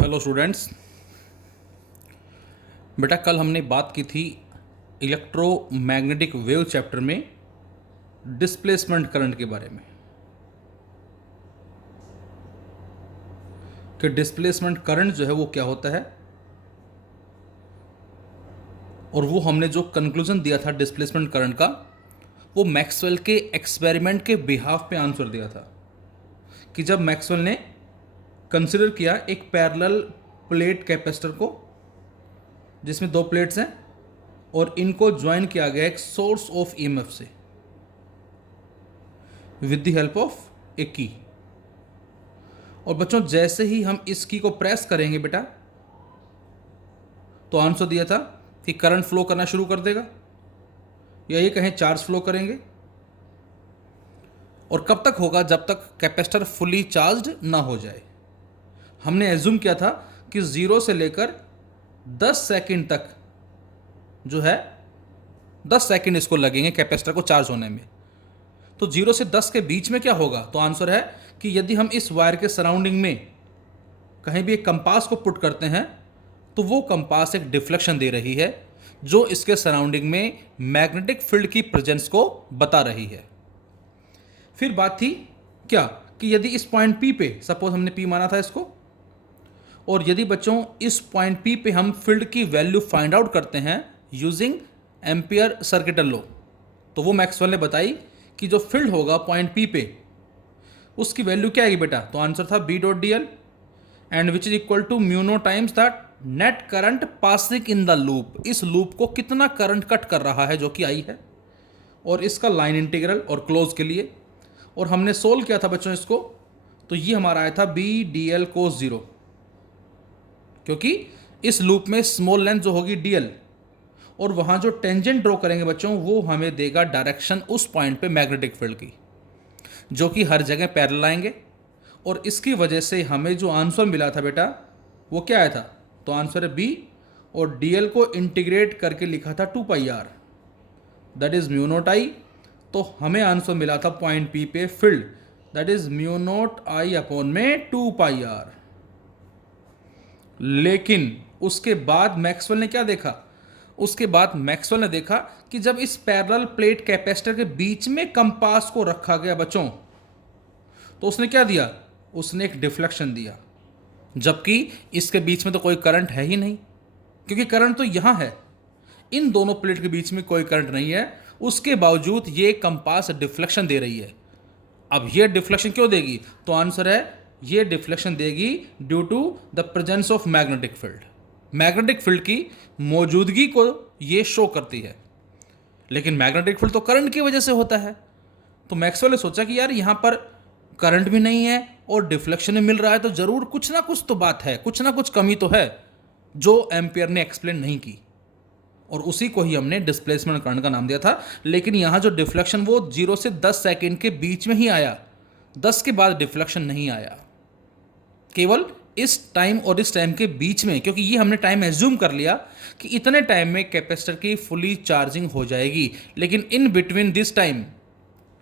Hello students. बेटा कल हमने बात की थी इलेक्ट्रोमैग्नेटिक वेव चैप्टर में डिस्प्लेसमेंट करंट के बारे में कि डिस्प्लेसमेंट करंट जो है वो क्या होता है, और वो हमने जो कंक्लूजन दिया था डिस्प्लेसमेंट करंट का वो मैक्सवेल के एक्सपेरिमेंट के बिहाफ पे आंसर दिया था कि जब मैक्सवेल ने कंसिडर किया एक पैरेलल प्लेट कैपेसिटर को जिसमें दो प्लेट्स हैं और इनको ज्वाइन किया गया एक सोर्स ऑफ ईएमएफ से विद द हेल्प ऑफ ए की। और बच्चों जैसे ही हम इस की को प्रेस करेंगे बेटा तो आंसर दिया था कि करंट फ्लो करना शुरू कर देगा, या ये कहें चार्ज फ्लो करेंगे। और कब तक होगा? जब तक कैपेसिटर फुली चार्ज्ड ना हो जाए। हमने एज्यूम किया था कि 0 से लेकर 10 सेकंड तक जो है 10 सेकंड इसको लगेंगे कैपेसिटर को चार्ज होने में। तो 0 से 10 के बीच में क्या होगा? तो आंसर है कि यदि हम इस वायर के सराउंडिंग में कहीं भी एक कंपास को पुट करते हैं तो वो कंपास एक डिफ्लेक्शन दे रही है जो इसके सराउंडिंग में मैग्नेटिक फील्ड की प्रेजेंस को बता रही है। फिर बात थी क्या कि यदि इस पॉइंट P पे, सपोज हमने P माना था इसको, और यदि बच्चों इस पॉइंट P पे हम फील्ड की वैल्यू फाइंड आउट करते हैं यूजिंग एम्पियर सर्किटल लॉ, तो वो मैक्सवेल ने बताई कि जो फील्ड होगा पॉइंट P पे उसकी वैल्यू क्या आएगी बेटा? तो आंसर था B dot D l and which is equal to mu naught times the net current passing in the loop. इस लूप को कितना करंट कट कर रहा है जो कि आई है, और इसका लाइन इंटीग्रल और क्लोज के लिए। और हमने सोल्व किया था बच्चों इसको, तो ये हमारा आया था B डी एल कोस 0, क्योंकि इस लूप में स्मॉल लेंथ जो होगी dl और वहाँ जो टेंजेंट ड्रॉ करेंगे बच्चों वो हमें देगा डायरेक्शन उस पॉइंट पे मैग्नेटिक फील्ड की, जो कि हर जगह पैरेलल आएंगे। और इसकी वजह से हमें जो आंसर मिला था बेटा वो क्या आया था? तो आंसर है B, और dl को इंटीग्रेट करके लिखा था 2πr, that is mu not I. तो हमें आंसर मिला था पॉइंट P पे field, that is mu not I upon में 2πr। लेकिन उसके बाद मैक्सवेल ने क्या देखा? उसके बाद मैक्सवेल ने देखा कि जब इस पैरेलल प्लेट कैपेसिटर के बीच में कंपास को रखा गया बच्चों, तो उसने क्या दिया? उसने एक डिफ्लेक्शन दिया, जबकि इसके बीच में तो कोई करंट है ही नहीं, क्योंकि करंट तो यहां है, इन दोनों प्लेट के बीच में कोई करंट नहीं है। उसके बावजूद ये कंपास डिफ्लेक्शन दे रही है। अब ये डिफ्लेक्शन क्यों देगी? तो आंसर है ये डिफ्लेक्शन देगी due to the presence of magnetic field. Magnetic field की मौजूदगी को ये शो करती है, लेकिन मैग्नेटिक फील्ड तो करंट की वजह से होता है। तो मैक्सवेल ने सोचा कि यार यहाँ पर करंट भी नहीं है और डिफ्लेक्शन भी मिल रहा है, तो जरूर कुछ ना कुछ तो बात है, कुछ ना कुछ कमी तो है जो एम्पियर ने एक्सप्लेन नहीं की, और उसी को ही हमने डिस्प्लेसमेंट करंट का नाम दिया था। लेकिन यहाँ जो डिफ्लेक्शन वो 0 से 10 सेकेंड के बीच में ही आया, 10 के बाद डिफ्लेक्शन नहीं आया, केवल इस टाइम और इस टाइम के बीच में, क्योंकि ये हमने टाइम एज्यूम कर लिया कि इतने टाइम में कैपेसिटर की फुली चार्जिंग हो जाएगी। लेकिन इन बिटवीन दिस टाइम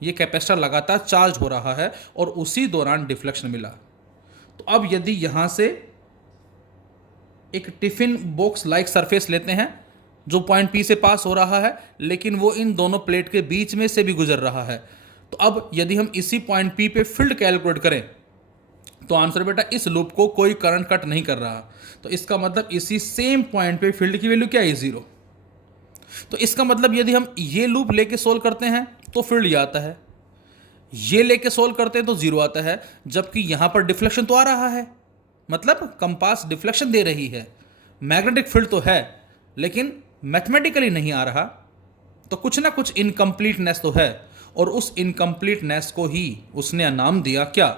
ये कैपेसिटर लगातार चार्ज हो रहा है और उसी दौरान डिफ्लेक्शन मिला। तो अब यदि यहाँ से एक टिफिन बॉक्स लाइक सरफेस लेते हैं जो पॉइंट P से पास हो रहा है, लेकिन वो इन दोनों प्लेट के बीच में से भी गुजर रहा है, तो अब यदि हम इसी पॉइंट P पे फील्ड कैलकुलेट करें तो आंसर बेटा इस लूप को कोई करंट कट नहीं कर रहा, तो इसका मतलब इसी सेम पॉइंट पे फील्ड की वैल्यू क्या है? 0। तो इसका मतलब यदि हम ये लूप लेके सोल्व करते हैं तो फील्ड ये आता है, ये लेके सोल्व करते हैं तो 0 आता है, जबकि यहां पर डिफ्लेक्शन तो आ रहा है, मतलब कंपास डिफ्लेक्शन दे रही है। मैग्नेटिक फील्ड तो है लेकिन मैथमेटिकली नहीं आ रहा, तो कुछ ना कुछ इनकम्प्लीटनेस तो है, और उस इनकम्प्लीटनेस को ही उसने नाम दिया क्या?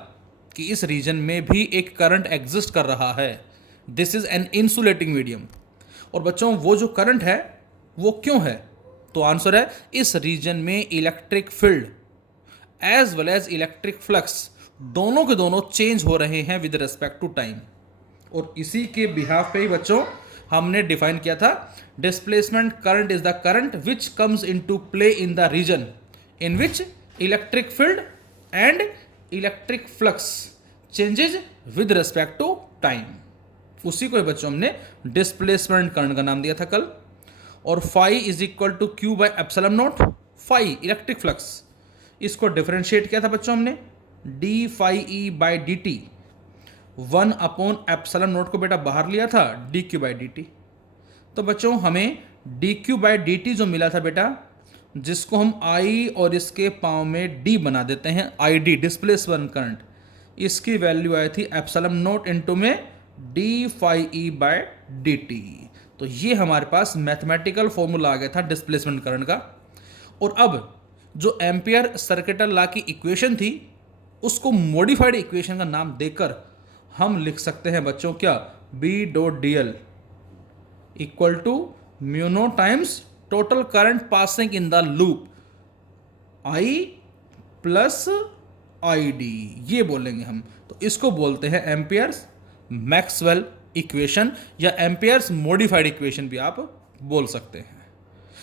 कि इस रीजन में भी एक करंट एग्जिस्ट कर रहा है, this is an insulating medium. और बच्चों वो जो करंट है वो क्यों है? तो आंसर है इस रीजन में electric field as well as electric flux दोनों के दोनों चेंज हो रहे हैं विद रिस्पेक्ट टू टाइम। और इसी के बिहाफ पे ही बच्चों हमने डिफाइन किया था displacement current is the current which comes into play in the region in which electric field and electric flux changes with respect to time. उसी को बच्चों हमने डिस्प्लेसमेंट करंट का नाम दिया था कल। और phi is equal to q by epsilon naught, phi electric flux, इसको डिफरेंशिएट किया था बच्चों हमने d phi E by D t, 1 upon epsilon naught को बेटा बाहर लिया था d q by D t. तो बच्चों हमें d q by D t जो मिला था बेटा, जिसको हम आई और इसके पाँव में डी बना देते हैं, आई डी डिस्प्लेसमेंट करंट, इसकी वैल्यू आई थी एप्सिलॉन नॉट इनटू में D phi E by D t. तो ये हमारे पास मैथमेटिकल फॉर्मूला आ गया था डिस्प्लेसमेंट करंट का। और अब जो एम्पियर सर्किटल लॉ की इक्वेशन थी, उसको मॉडिफाइड इक्वेशन का नाम देकर हम लिख सकते हैं बच्चों क्या, B dot D L equal to mu naught times total current passing in the loop I plus I D, ये बोलेंगे हम। तो इसको बोलते हैं एम्पियर्स मैक्सवेल इक्वेशन या एम्पियर्स मॉडिफाइड इक्वेशन भी आप बोल सकते हैं।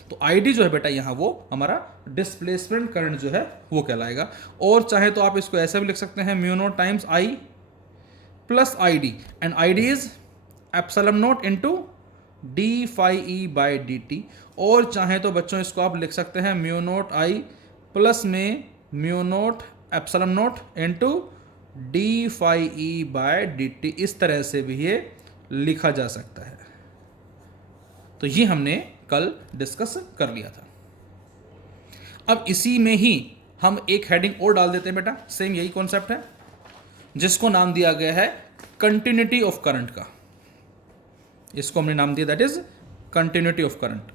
तो आई डी जो है बेटा यहाँ वो हमारा डिस्प्लेसमेंट करंट जो है वो कहलाएगा। और चाहे तो आप इसको ऐसे भी लिख सकते हैं mu naught times I plus I D, and I D is epsilon not into D phi E by D T. और चाहे तो बच्चों इसको आप लिख सकते हैं म्यू नॉट आई प्लस में mu naught epsilon not into D phi E by D T, इस तरह से भी ये लिखा जा सकता है। तो ये हमने कल डिस्कस कर लिया था। अब इसी में ही हम एक हेडिंग और डाल देते हैं बेटा, सेम यही कॉन्सेप्ट है, जिसको नाम दिया गया है कंटिन्यूटी ऑफ करंट का। इसको हमने नाम दिया that is continuity of current.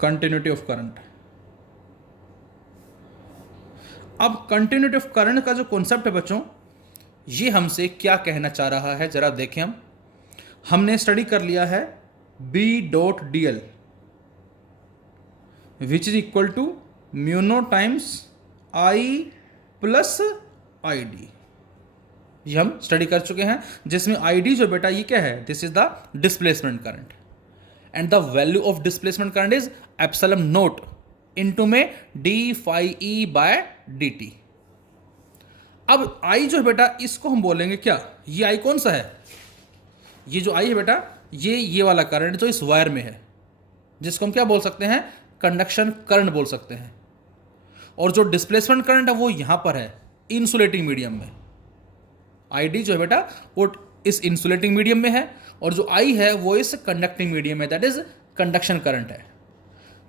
Continuity of current. अब कंटिन्यूटी ऑफ करंट का जो कॉन्सेप्ट है बच्चों, ये हमसे क्या कहना चाह रहा है जरा देखें। हमने स्टडी कर लिया है B dot D L which is equal to mu naught times I plus I D, ये हम स्टडी कर चुके हैं, जिसमें आई डी जो बेटा ये क्या है, this is the displacement current and the value of displacement current is epsilon not into में D phi E by D T. अब आई जो है बेटा, इसको हम बोलेंगे क्या, ये आई कौन सा है, ये जो आई है बेटा, ये वाला करंट जो इस वायर में है, जिसको हम क्या बोल सकते हैं, कंडक्शन करंट बोल सकते हैं। और जो डिस्प्लेसमेंट करंट है वो यहां पर है इंसुलेटिंग मीडियम में। आई डी जो है बेटा वो इस इंसुलेटिंग मीडियम में है, और जो आई है वो इस कंडक्टिंग मीडियम में, दैट इज कंडक्शन करंट है।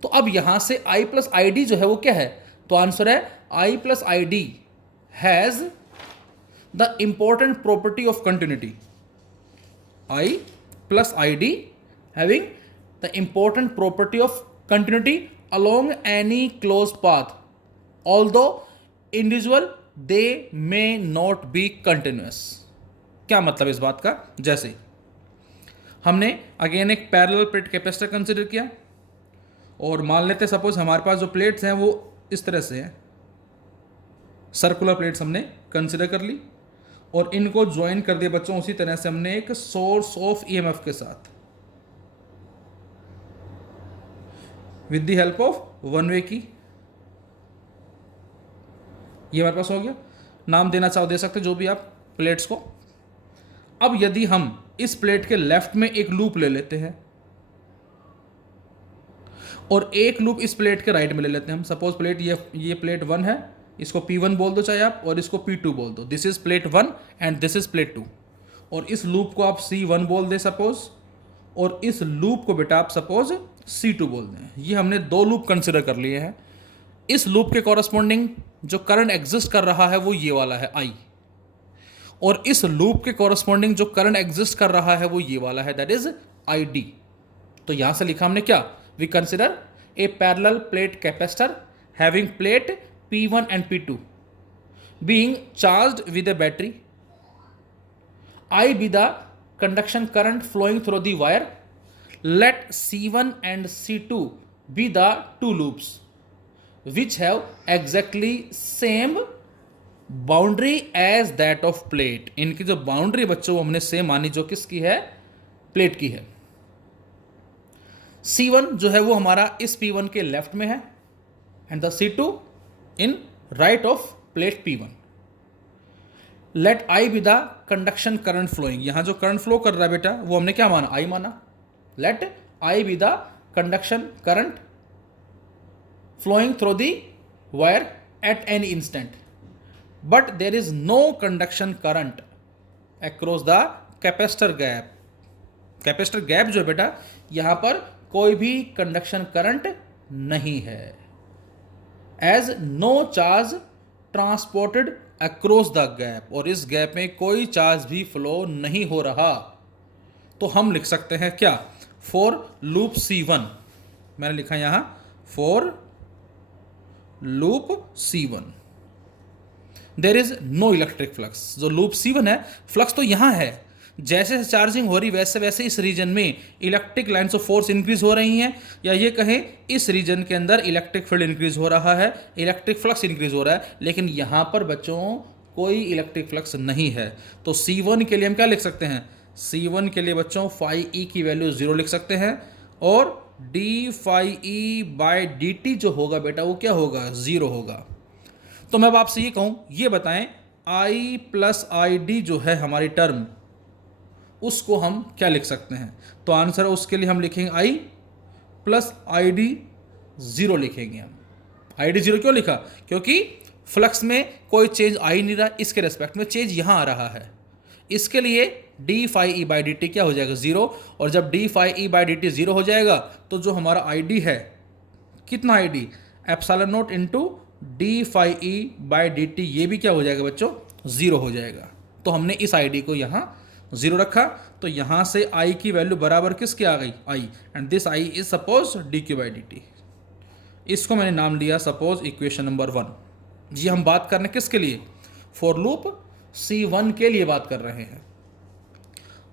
तो अब यहां से आई प्लस आई डी जो है वो क्या है, तो आंसर है I plus I D has the important property of continuity. I plus I D having the important property of continuity along any closed path, although individual they may not be continuous। क्या मतलब इस बात का, जैसे हमने again एक parallel plate capacitor consider किया, और मान लेते सपोज हमारे पास जो प्लेट्स हैं वो इस तरह से हैं, सर्कुलर प्लेट्स हमने कंसिडर कर ली, और इनको ज्वाइन कर दिया बच्चों उसी तरह से हमने एक सोर्स ऑफ ईएमएफ के साथ with the help of one way की। ये हमारे पास हो गया, नाम देना चाहो दे सकते जो भी आप प्लेट्स को। अब यदि हम इस प्लेट के लेफ्ट में एक लूप ले लेते हैं और एक लूप इस प्लेट के राइट में ले लेते हैं हम, सपोज प्लेट ये प्लेट 1 है, इसको P1 बोल दो चाहे आप, और इसको P2 बोल दो, this is plate 1 and this is plate 2, और इस लूप को आप C1 बोल दे सपोज, और इस लूप को बेटा आप सपोज C2 बोल दें। ये हमने 2 लूप कंसिडर कर लिए हैं। इस लूप के कॉरस्पॉन्डिंग जो करंट एग्जिस्ट कर रहा है वो ये वाला है I, और इस लूप के कॉरस्पॉन्डिंग जो करंट एग्जिस्ट कर रहा है वो ये वाला है, दैट इज ID। तो यहां से लिखा हमने क्या, we consider a parallel plate capacitor having plate P1 and P2 being charged with a battery, I be the conduction current flowing through the wire, let C1 and C2 be the 2 loops which have exactly same boundary as that of plate। इनकी जो boundary बच्चों हमने same मानी, जो किसकी है, plate की है। C1 जो है वो हमारा इस P1 के लेफ्ट में है, and the C2 in right of plate P1। Let I be the conduction current flowing, यहां जो करंट फ्लो कर रहा है बेटा वो हमने क्या माना, I माना। Let I be the conduction current flowing through the wire at any instant, but there is no conduction current across the capacitor gap. Capacitor gap जो है बेटा, यहां पर कोई भी कंडक्शन करंट नहीं है। As no charge transported across the gap, और इस गैप में कोई चार्ज भी फ्लो नहीं हो रहा, तो हम लिख सकते हैं क्या, फॉर लूप C1, मैंने लिखा यहां for loop C1 there is no electric flux. जो लूप C1 है, फ्लक्स तो यहां है, जैसे जैसे चार्जिंग हो रही वैसे वैसे इस रीजन में electric lines of force increase हो रही हैं, या ये कहें इस रीजन के अंदर इलेक्ट्रिक फील्ड इंक्रीज हो रहा है, इलेक्ट्रिक फ्लक्स इंक्रीज हो रहा है, लेकिन यहाँ पर बच्चों कोई इलेक्ट्रिक फ्लक्स नहीं है। तो C1 के लिए हम क्या लिख सकते हैं, C1 के लिए बच्चों phi e की वैल्यू 0 लिख सकते हैं, और d phi e by dt जो होगा बेटा वो क्या होगा, 0 होगा। तो मैं अब आपसे ये कहूँ, ये बताएं I प्लस आई डी जो है हमारी टर्म, उसको हम क्या लिख सकते हैं। तो आंसर उसके लिए हम लिखेंगे I प्लस आई डी 0 लिखेंगे हम। आई डी 0 क्यों लिखा, क्योंकि फ्लक्स में कोई चेंज आ ही नहीं रहा, इसके रेस्पेक्ट में चेंज यहाँ आ रहा है, इसके लिए D phi E by D T क्या हो जाएगा, 0। और जब D phi E by D T 0 हो जाएगा तो जो हमारा आई डी है, कितना I D, epsilon naught into D phi E by D T, ये भी क्या हो जाएगा बच्चों, 0 हो जाएगा। तो हमने इस आई डी को यहाँ 0 रखा, तो यहाँ से I की वैल्यू बराबर किसकी आ गई, I, and this I is suppose D q by D T. इसको मैंने नाम दिया सपोज इक्वेशन नंबर 1। जी हम बात कर रहे हैं किसके लिए, फॉर लूप C1 के लिए बात कर रहे हैं।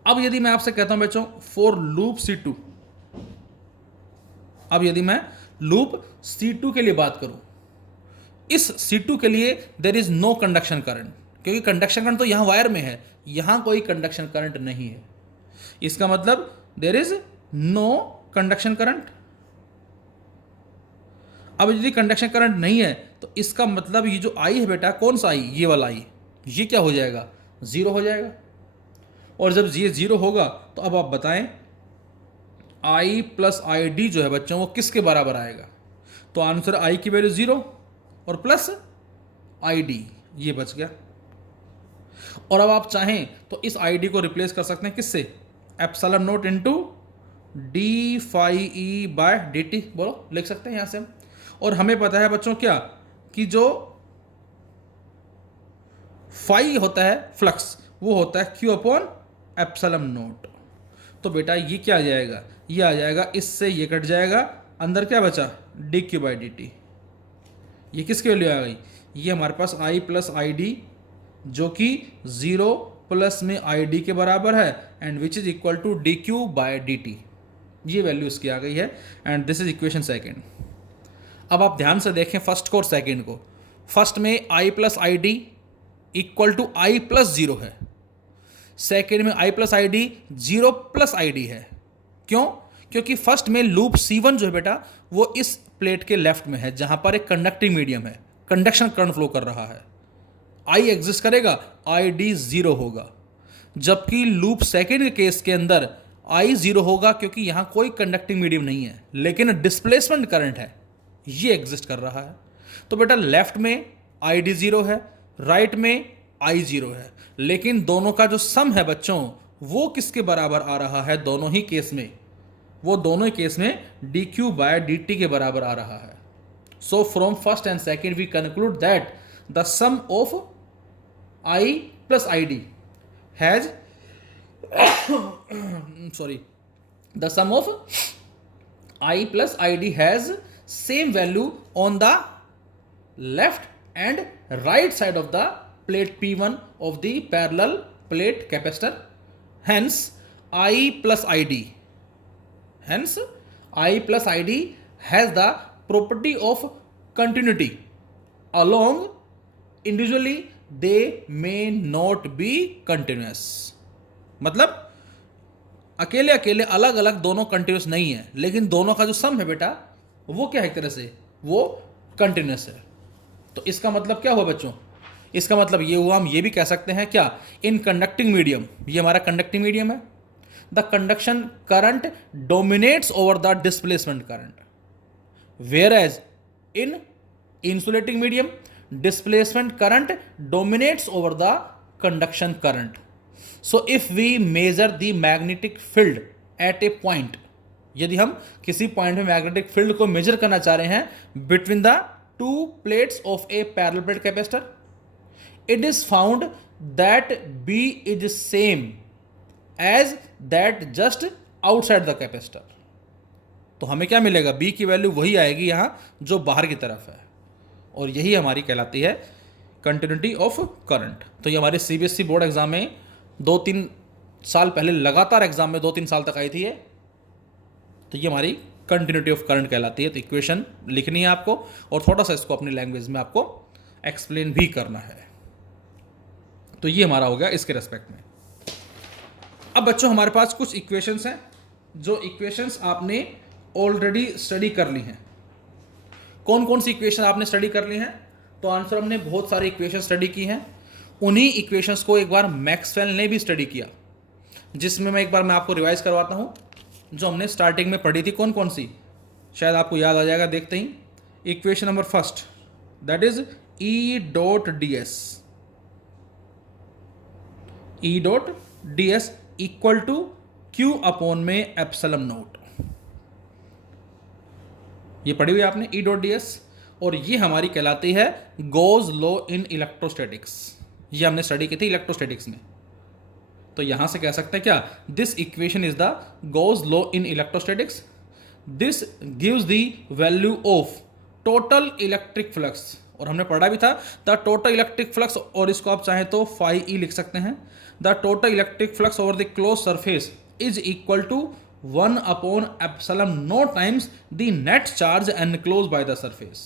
अब यदि मैं आपसे कहता हूं बच्चों फॉर लूप C2, अब यदि मैं लूप C2 के लिए बात करूं, इस C2 के लिए there is no conduction current, क्योंकि कंडक्शन करंट तो यहां वायर में है, यहां कोई कंडक्शन करंट नहीं है। इसका मतलब there is no conduction current. अब यदि कंडक्शन करंट नहीं है तो इसका मतलब ये जो I है बेटा, कौन सा I, ये वाला I, ये क्या हो जाएगा, 0 हो जाएगा। और जब ये 0 होगा तो अब आप बताएं I प्लस आई डी जो है बच्चों वो किसके बराबर आएगा। तो आंसर I की वैल्यू 0 और प्लस आई डी, ये बच गया। और अब आप चाहें तो इस आई डी को रिप्लेस कर सकते हैं किससे, epsilon naught into D phi E by D T, बोलो लिख सकते हैं यहां से हम। और हमें पता है बच्चों क्या, कि जो फाई होता है फ्लक्स, वो होता है क्यू अपॉन एप्सिलॉन नॉट। तो बेटा ये क्या आ जाएगा, ये आ जाएगा, इससे ये कट जाएगा, अंदर क्या बचा, D q by D T. ये किसकी वैल्यू आ गई, ये हमारे पास I प्लस आई डी जो कि 0 प्लस में आई डी के बराबर है, and which is equal to D Q by D T, ये वैल्यू इसकी आ गई है, and this is equation second. अब आप ध्यान से देखें फर्स्ट को और सेकेंड को। फर्स्ट में I plus I D equal to I plus 0 है, सेकेंड में I plus I D 0 plus I D है। क्यों, क्योंकि फर्स्ट में लूप C1 जो है बेटा वो इस प्लेट के लेफ्ट में है, जहां पर एक कंडक्टिंग मीडियम है, कंडक्शन करंट फ्लो कर रहा है, I एग्जिस्ट करेगा, आई डी 0 होगा। जबकि लूप सेकेंड के केस के अंदर I 0 होगा क्योंकि यहां कोई कंडक्टिंग मीडियम नहीं है, लेकिन डिस्प्लेसमेंट करंट है, ये एग्जिस्ट कर रहा है। तो बेटा लेफ्ट में आई डी 0 है, राइट में I 0 है, लेकिन दोनों का जो सम है बच्चों वो किसके बराबर आ रहा है, दोनों ही केस में, वो दोनों ही केस में D Q by D T के बराबर आ रहा है। So from first and second we conclude that the sum of I plus I D has the sum of I plus ID has same value on the left and right side of the plate P1 of the parallel plate capacitor. Hence I plus ID has the property of continuity. Along individually they may not be continuous. मतलब अकेले अकेले अलग अलग दोनों continuous नहीं है, लेकिन दोनों का जो सम है बेटा वो क्या है, एक तरह से वो कंटिन्यूस है। तो इसका मतलब क्या हुआ बच्चों, इसका मतलब ये हुआ, हम ये भी कह सकते हैं क्या, इन कंडक्टिंग मीडियम, ये हमारा कंडक्टिंग मीडियम है, the conduction current dominates over the displacement current, whereas in insulating medium displacement current dominates over the conduction current. So if we measure the magnetic field at a point, यदि हम किसी point में magnetic field को major करना चाह रहे हैं between the two plates of A parallel plate capacitor, it is found that B is same as that just outside the capacitor. तो हमें क्या मिलेगा, B की वैल्यू वही आएगी यहां जो बाहर की तरफ है, और यही हमारी कहलाती है कंटिन्यूटी ऑफ करंट. तो ये हमारे CBSE बोर्ड एग्जाम में 2-3 साल पहले लगातार एग्जाम में 2-3 साल तक आई थी ये. तो ये हमारी कंटिन्यूटी ऑफ करंट कहलाती है. तो इक्वेशन लिखनी है आपको और थोड़ा सा इसको अपनी लैंग्वेज में आपको एक्सप्लेन भी करना है. तो ये हमारा हो गया इसके रेस्पेक्ट में. अब बच्चों हमारे पास कुछ इक्वेशंस हैं, जो इक्वेशंस आपने ऑलरेडी स्टडी कर ली हैं. कौन कौन सी इक्वेशन आपने स्टडी कर ली हैं, तो आंसर हमने बहुत सारी इक्वेशन स्टडी की हैं. उन्हीं इक्वेशंस को एक बार मैक्सवेल ने भी स्टडी किया, जिसमें मैं एक बार आपको रिवाइज करवाता हूँ जो हमने स्टार्टिंग में पढ़ी थी. कौन कौन सी, शायद आपको याद आ जाएगा देखते ही. Equation number first, that is E dot D S, E dot D S equal to Q upon में एप्सिलॉन नॉट. ये पढ़ी हुई आपने ई डॉट डी एस, और ये हमारी कहलाती है गोज लॉ इन इलेक्ट्रोस्टैटिक्स. ये हमने स्टडी की थी इलेक्ट्रोस्टैटिक्स में. तो यहां से कह सकते हैं क्या, this equation is the Gauss law in electrostatics. This gives the value of total electric flux, और हमने पढ़ा भी था द टोटल इलेक्ट्रिक फ्लक्स, और इसको आप चाहें तो फाई ई लिख सकते हैं. The total electric flux over the close surface is equal to 1 upon epsilon not times the net charge enclose by the surface.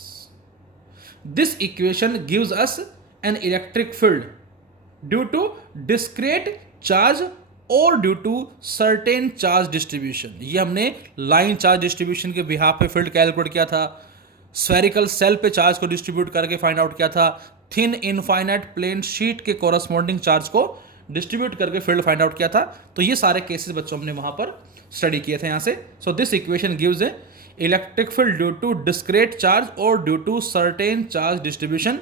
This equation gives us an electric field due to discrete charge और due to certain charge distribution. ये हमने line charge distribution के behalf पे field calculate किया था, spherical shell पे charge को distribute करके फाइंड आउट किया था, थिन इनफाइनाइट प्लेन शीट के कोरस्पॉन्डिंग चार्ज को डिस्ट्रीब्यूट करके फील्ड फाइंड आउट किया था. तो ये सारे केसेस बच्चों हमने वहां पर स्टडी किए थे यहां से. So this equation gives a electric field due to discrete charge और due to certain charge distribution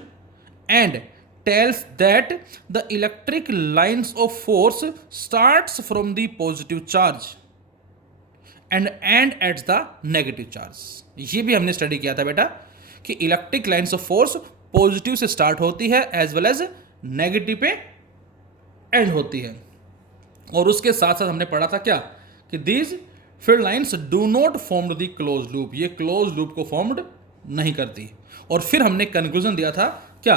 and tells that the electric lines of force starts from the positive charge and at the negative charge. ये भी हमने study किया था बेटा कि electric lines of force positive से start होती है एज वेल एज नेगेटिव पे एंड होती है. और उसके साथ साथ हमने पढ़ा था क्या कि these field lines do not formed the close loop, ये क्लोज लूप को फॉर्म्ड नहीं करती. और फिर हमने कंक्लूजन दिया था क्या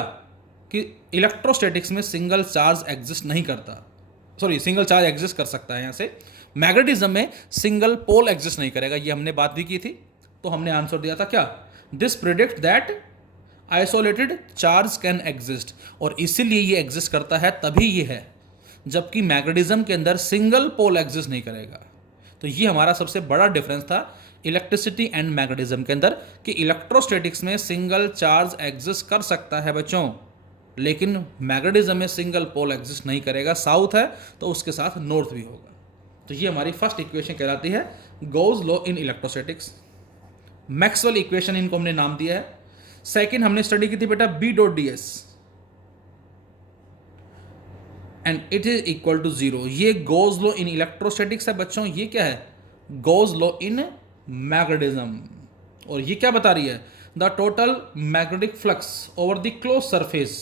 कि इलेक्ट्रोस्टैटिक्स में सिंगल चार्ज एग्जिस्ट नहीं करता, सॉरी सिंगल चार्ज एग्जिस्ट कर सकता है यहाँ से. मैग्नेटिज्म में सिंगल पोल एग्जिस्ट नहीं करेगा, ये हमने बात भी की थी. तो हमने आंसर दिया था क्या, this predict that isolated charge can exist, और इसीलिए ये एग्जिस्ट करता है तभी ये है, जबकि मैग्नेटिज्म के अंदर सिंगल पोल एग्जिस्ट नहीं करेगा. तो ये हमारा सबसे बड़ा डिफरेंस था इलेक्ट्रिसिटी एंड मैग्नेटिज्म के अंदर कि इलेक्ट्रोस्टैटिक्स में सिंगल चार्ज एग्जिस्ट कर सकता है बच्चों, लेकिन मैग्नेटिज्म में सिंगल पोल एग्जिस्ट नहीं करेगा. साउथ है तो उसके साथ नॉर्थ भी होगा. तो ये हमारी फर्स्ट इक्वेशन कहलाती है Gauss law in electrostatics. Maxwell equation इनको हमने नाम दिया है. सेकंड हमने स्टडी की थी बेटा B dot D S and it is equal to 0. ये गोज लॉ इन इलेक्ट्रोस्टैटिक्स है बच्चों. ये क्या है, गोज लॉ इन मैग्नेटिज्म. और ये क्या बता रही है, the total magnetic flux over the close surface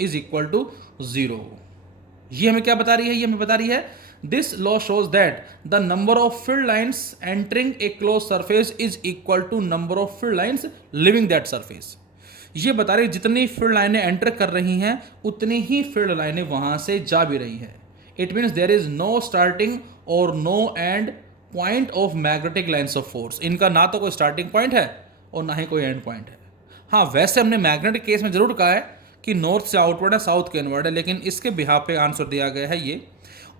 is equal to 0. ये हमें क्या बता रही है, ये हमें बता रही है this law shows that the number of field lines entering a close surface is equal to number of field lines leaving that surface. ये बता रही है जितनी फील्ड लाइनें एंटर कर रही हैं उतनी ही फील्ड लाइनें वहां से जा भी रही हैं. It means there is no starting और no end point of magnetic lines of force. इनका ना तो कोई स्टार्टिंग पॉइंट है और ना ही कोई एंड पॉइंट है. हाँ, वैसे हमने मैग्नेटिक केस में जरूर कहा है कि नॉर्थ से आउटवर्ड है, साउथ के इनवर्ड है, लेकिन इसके बिहाफ पे आंसर दिया गया है ये.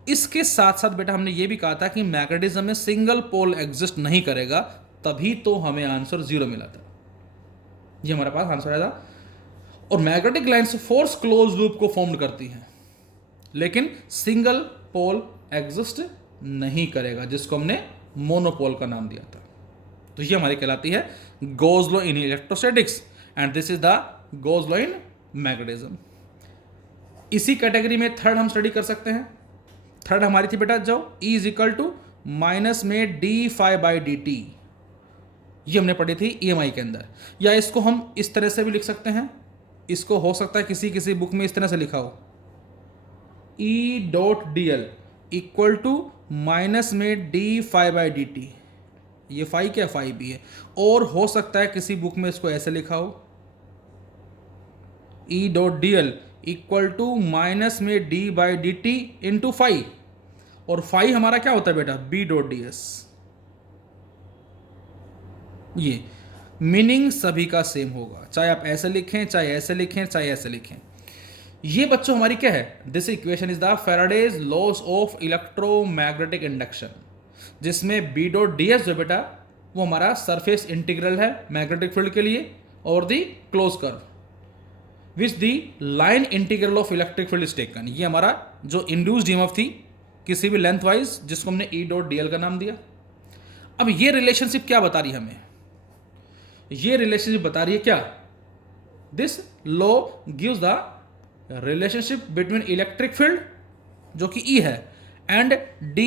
इसके साथ साथ बेटा हमने ये भी कहा था कि मैग्नेटिज्म में सिंगल पोल एग्जिस्ट नहीं करेगा, तभी तो हमें आंसर 0 मिला था. ये हमारे पास आंसर आया था. और magnetic lines force close loop को फॉर्म करती हैं, लेकिन सिंगल पोल एग्जिस्ट नहीं करेगा, जिसको हमने मोनोपोल का नाम दिया था। तो ये हमारी कहलाती है Gauss law in electrostatics and this is the Gauss law in magnetism. इसी कैटेगरी में थर्ड हम स्टडी कर सकते हैं। थर्ड हमारी थी बेटा, जाओ E is equal to minus में D phi by D T, ये हमने पढ़ी थी EMI के अंदर। या इसको हम इस तरह से भी लिख सकते हैं, इसको हो सकता है किसी किसी बुक में इस तरह से लिखा हो, E dot D L equal to minus में D phi by D T, ये फाई क्या फाई भी है। और हो सकता है किसी बुक में इसको ऐसे लिखा हो, E dot D L equal to minus में D by D T into phi, और फाई हमारा क्या होता है बेटा, B डॉट डी एस। ये मीनिंग सभी का सेम होगा, चाहे आप ऐसे लिखें, चाहे ऐसे लिखें, चाहे ऐसे लिखें। ये बच्चों हमारी क्या है, this equation is the Faraday's laws of electromagnetic induction, जिसमें B डॉट डी एस जो बेटा वो हमारा सरफेस इंटीग्रल है मैग्नेटिक फील्ड के लिए, और the close curve which the line integral of electric field is taken. ये हमारा जो इंड्यूस्ड ईएमएफ थी किसी भी लेंथ वाइज, जिसको हमने E डॉट डी एल का नाम दिया। अब ये रिलेशनशिप क्या बता रही है हमें, ये रिलेशनशिप बता रही है क्या, this law gives the relationship between electric field जो कि E है and D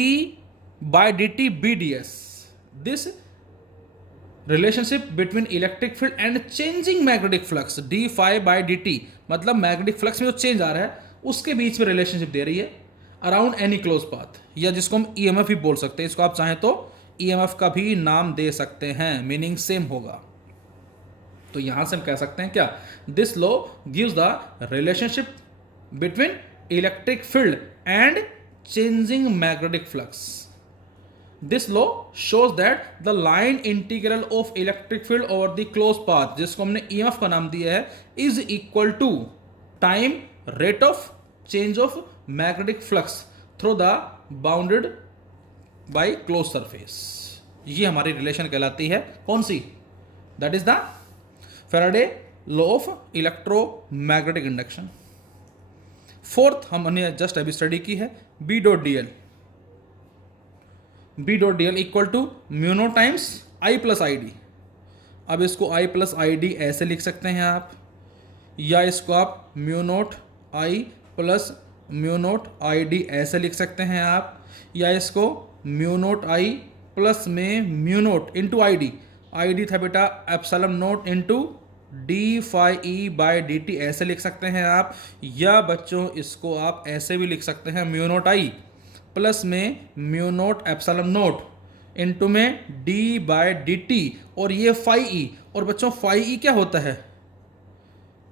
by D T B D S, this relationship between electric field and changing magnetic flux D phi by D T, मतलब magnetic flux में जो change आ रहा है उसके बीच में रिलेशनशिप दे रही है अराउंड एनी क्लोज पाथ, या जिसको हम EMF भी बोल सकते हैं। इसको आप चाहें तो EMF का भी नाम दे सकते हैं, मीनिंग सेम होगा। तो यहां से हम कह सकते हैं क्या, this law gives the relationship between electric field and changing magnetic flux. This law shows that the line integral of electric field over the close path, जिसको हमने EMF का नाम दिया है, is equal to time rate of change of magnetic flux through the bounded by close surface. ये हमारी relation कहलाती है कौन सी, that is the Faraday law of electromagnetic induction. Fourth हमने जस्ट अभी स्टडी की है, B dot D L, B dot D L equal to mu naught times I plus I D. अब इसको I प्लस आई डी ऐसे लिख सकते हैं आप, या इसको आप mu naught I plus mu naught I D ऐसे लिख सकते हैं आप, या इसको म्यू नोट I प्लस में mu naught into I D था बेटा epsilon naught into D phi E by D T ऐसे लिख सकते हैं आप, या बच्चों इसको आप ऐसे भी लिख सकते हैं म्यू नोट I प्लस में mu note epsilon naught into में डी बाय डी टी, और ये फाई ई, और बच्चों फाई ई क्या होता है,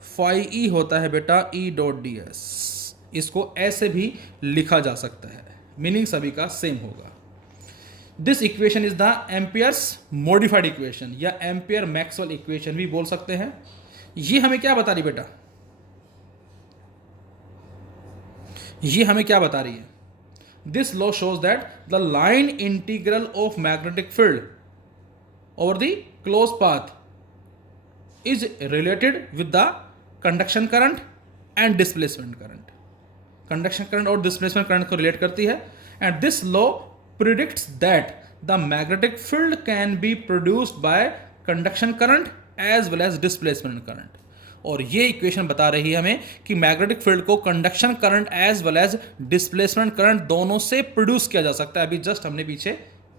फाई ई होता है बेटा E डॉट डी एस। इसको ऐसे भी लिखा जा सकता है, मीनिंग सभी का सेम होगा। This equation is the amperes modified equation, या एम्पियर मैक्सवेल इक्वेशन भी बोल सकते हैं। ये हमें क्या बता रही बेटा, ये हमें क्या बता रही है, this law shows that the line integral of magnetic field over the close path is related with the conduction current and displacement current. Conduction current और डिस्प्लेसमेंट करंट को रिलेट करती है, and this law predicts that the magnetic field can be produced by conduction current as well as displacement current। और ये equation बता रही है हमें कि मैग्नेटिक फील्ड को conduction current as well as displacement current दोनों से प्रोड्यूस किया जा सकता है। अभी जस्ट हमने पीछे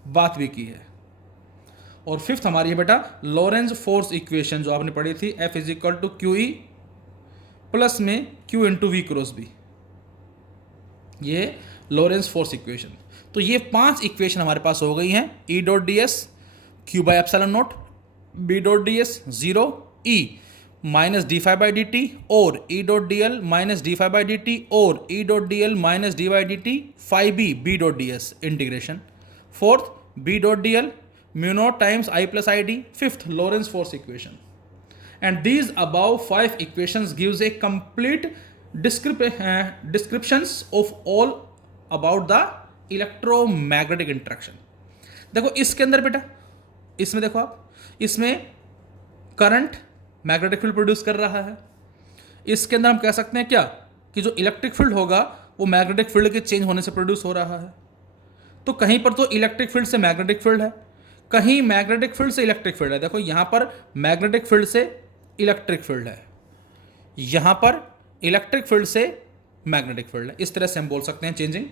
बात भी की है। और फिफ्थ हमारी है बेटा लॉरेंज फोर्स इक्वेशन, जो आपने पढ़ी थी, F is equal to Q E plus में Q into V cross B, ये लॉरेंज फोर्स इक्वेशन। तो ये 5 इक्वेशन हमारे पास हो गई हैं, E dot D S Q by epsilon naught, B dot D S 0 E minus D phi by D T, और E dot D L minus D phi by D T, और E dot D L minus D by D T phi B B dot D S integration. Fourth B dot D L mu naught times I plus I D. Fifth Lorentz force equation. And these about 5 equations gives a complete descriptions of all about the electromagnetic interaction. देखो इसके अंदर बेटा, इसमें देखो आप, इसमें current magnetic field produce कर रहा है, इसके अंदर हम कह सकते हैं क्या कि जो इलेक्ट्रिक फील्ड होगा वो मैग्नेटिक फील्ड के चेंज होने से प्रोड्यूस हो रहा है। तो कहीं पर तो इलेक्ट्रिक फील्ड से मैग्नेटिक फील्ड है, कहीं मैग्नेटिक फील्ड से इलेक्ट्रिक फील्ड है। देखो यहां पर मैग्नेटिक फील्ड से इलेक्ट्रिक फील्ड है, यहां पर इलेक्ट्रिक फील्ड से मैग्नेटिक फील्ड है। इस तरह से हम बोल सकते हैं changing.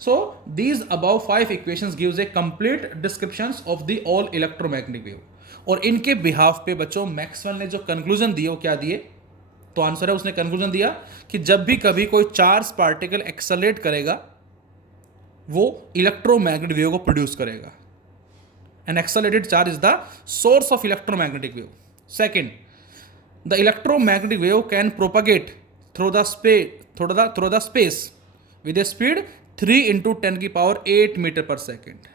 So these about 5 equations gives a complete descriptions of the all electromagnetic wave. और इनके बिहाफ पे बच्चों मैक्सवेल ने जो कंक्लूजन दिए वो क्या दिए? तो आंसर है, उसने कंक्लूजन दिया कि जब भी कभी कोई चार्ज पार्टिकल एक्सेलरेट करेगा वो इलेक्ट्रोमैग्नेटिक वेव को प्रोड्यूस करेगा। N accelerated charge is the source of electromagnetic wave. Second, the electromagnetic wave can propagate through the space with a speed 3 into 10 की पावर 8 मीटर पर second.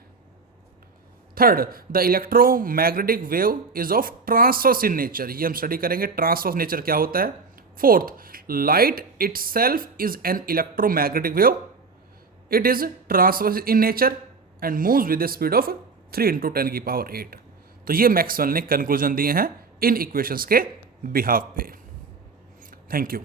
Third, the electromagnetic wave is of transverse in nature. ये हम study करेंगे transverse nature क्या होता है। Fourth, light itself is an electromagnetic wave, it is transverse in nature and moves with the speed of 3 into 10 की power 8। तो ये Maxwell ने कंक्लूजन दिए हैं इन इक्वेशंस के बिहाफ पे। Thank you.